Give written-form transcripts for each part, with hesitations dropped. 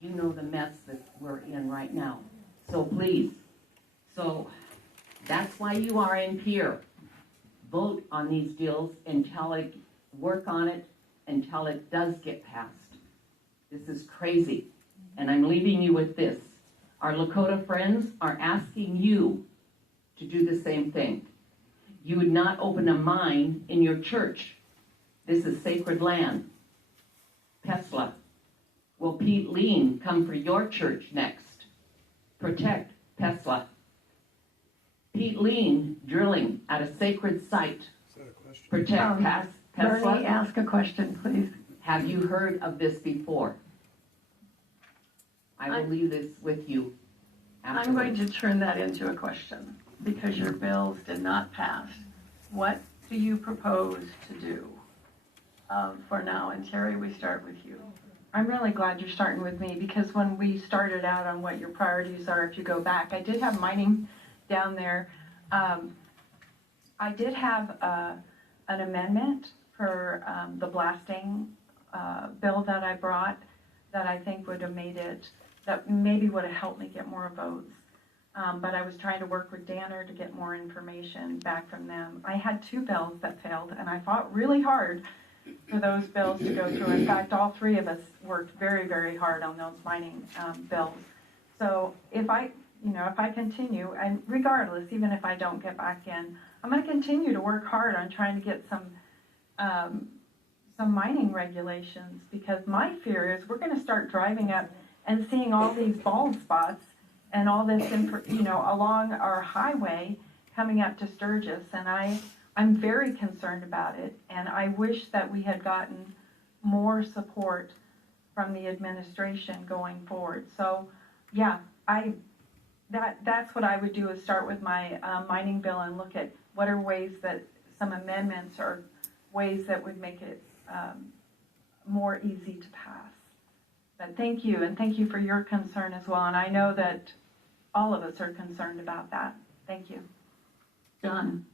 You know the mess that we're in right now. So please, that's why you are in here. Vote on these deals until work on it until it does get passed. This is crazy. And I'm leaving you with this. Our Lakota friends are asking you to do the same thing. You would not open a mine in your church. This is sacred land. Pesla. Will Pete Lean come for your church next? Protect Pesla. Pete Lean drilling at a sacred site. Protect Pesla. Bernie, ask a question, please. Have you heard of this before? I will leave this with you afterwards. I'm going to turn that into a question because your bills did not pass. What do you propose to do for now? And Terry, we start with you. I'm really glad you're starting with me because when we started out on what your priorities are, if you go back, I did have mining down there. I did have an amendment for the blasting bill that I brought that I think would have made it, that maybe would have helped me get more votes. But I was trying to work with Danner to get more information back from them. I had 2 bills that failed, and I fought really hard for those bills to go through. In fact, all 3 of us worked very, very hard on those mining bills. So if I continue, and regardless, even if I don't get back in, I'm going to continue to work hard on trying to get some mining regulations, because my fear is we're going to start driving up and seeing all these bald spots and all this, along our highway coming up to Sturgis, and I'm very concerned about it, and I wish that we had gotten more support from the administration going forward. So, yeah, that's what I would do, is start with my mining bill and look at what are ways that some amendments or ways that would make it more easy to pass. But thank you, and thank you for your concern as well, and I know that all of us are concerned about that. Thank you. John.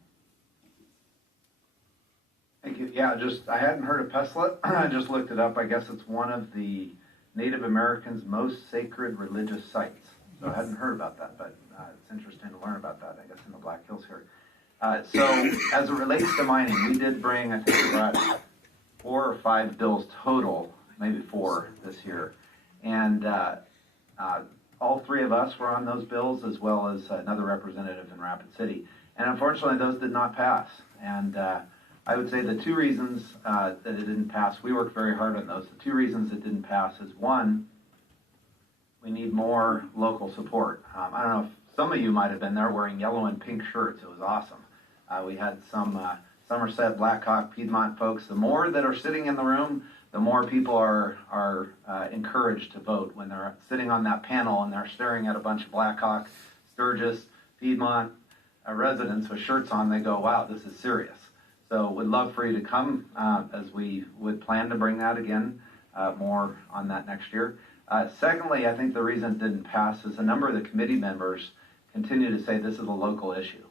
Thank you. Yeah, I hadn't heard of Peslet. I just looked it up. I guess it's one of the Native Americans' most sacred religious sites. So I hadn't heard about that, but it's interesting to learn about that, I guess, in the Black Hills here. So as it relates to mining, we did bring, I think we brought 4 or 5 bills total, maybe 4 this year. And all 3 of us were on those bills, as well as another representative in Rapid City. And unfortunately, those did not pass. And I would say the 2 reasons that it didn't pass, we worked very hard on those. The 2 reasons it didn't pass is, one, we need more local support. I don't know if some of you might have been there wearing yellow and pink shirts. It was awesome. We had some Somerset, Blackhawk, Piedmont folks. The more that are sitting in the room, the more people are encouraged to vote. When they're sitting on that panel and they're staring at a bunch of Blackhawk, Sturgis, Piedmont residents with shirts on, they go, wow, this is serious. So we'd love for you to come, as we would plan to bring that again, more on that next year. Secondly, I think the reason it didn't pass is a number of the committee members continue to say this is a local issue.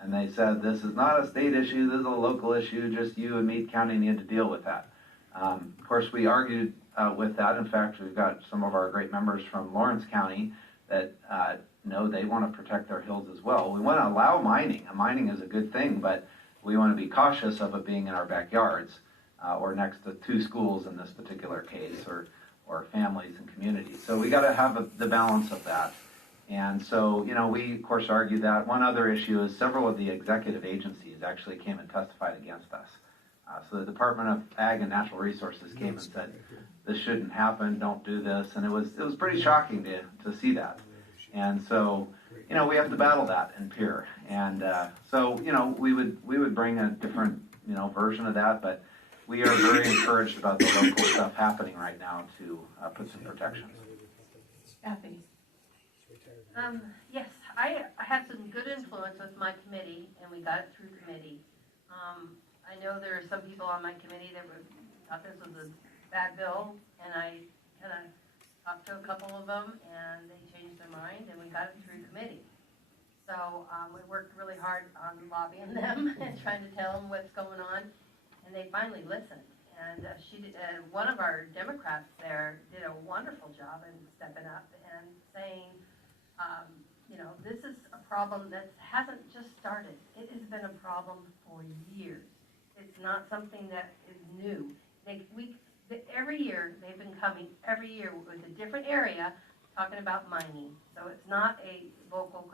And they said, this is not a state issue, this is a local issue, just you and Meade County need to deal with that. Of course, we argued with that. In fact, we've got some of our great members from Lawrence County that know they want to protect their hills as well. We want to allow mining. Mining is a good thing, but we want to be cautious of it being in our backyards or next to 2 schools in this particular case, or families and communities. So we got to have the balance of that. And so, we, of course, argue that. One other issue is several of the executive agencies actually came and testified against us. So the Department of Ag and Natural Resources came and said, this shouldn't happen, don't do this. And it was pretty shocking to see that. And so, we have to battle that in Pierre. And so, we would bring a different, version of that, but we are very encouraged about the local stuff happening right now to put some protections. Kathy. Yes, I had some good influence with my committee, and we got it through committee. I know there are some people on my committee that thought this was a bad bill, and I kind of talked to a couple of them, and they changed their mind, and we got it through committee. So we worked really hard on lobbying them and trying to tell them what's going on, and they finally listened. And she did, one of our Democrats there did a wonderful job in stepping up and saying, this is a problem that hasn't just started. It has been a problem for years. It's not something that is new. Every year, they've been coming every year with a different area talking about mining. So it's not a local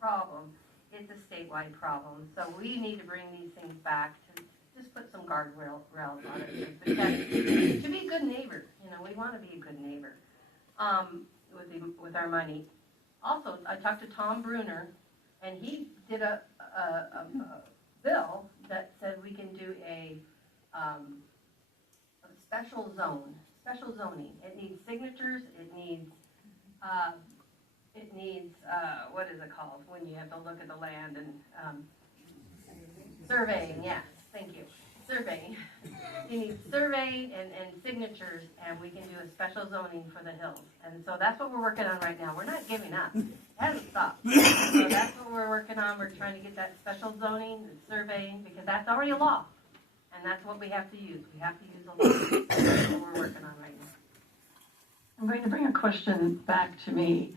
problem. It's a statewide problem. So we need to bring these things back to just put some guardrails on it to protect, to be a good neighbor. We want to be a good neighbor with our money. Also, I talked to Tom Bruner, and he did a bill that said we can do a special zoning. It needs signatures. It needs what is it called when you have to look at the land and surveying? Yes, thank you. Surveying. You need surveying and signatures, and we can do a special zoning for the hills. And so that's what we're working on right now. We're not giving up. It hasn't stopped. So that's what we're working on. We're trying to get that special zoning and surveying, because that's already a law. And that's what we have to use. We have to use a law. That's what we're working on right now. I'm going to bring a question back to me.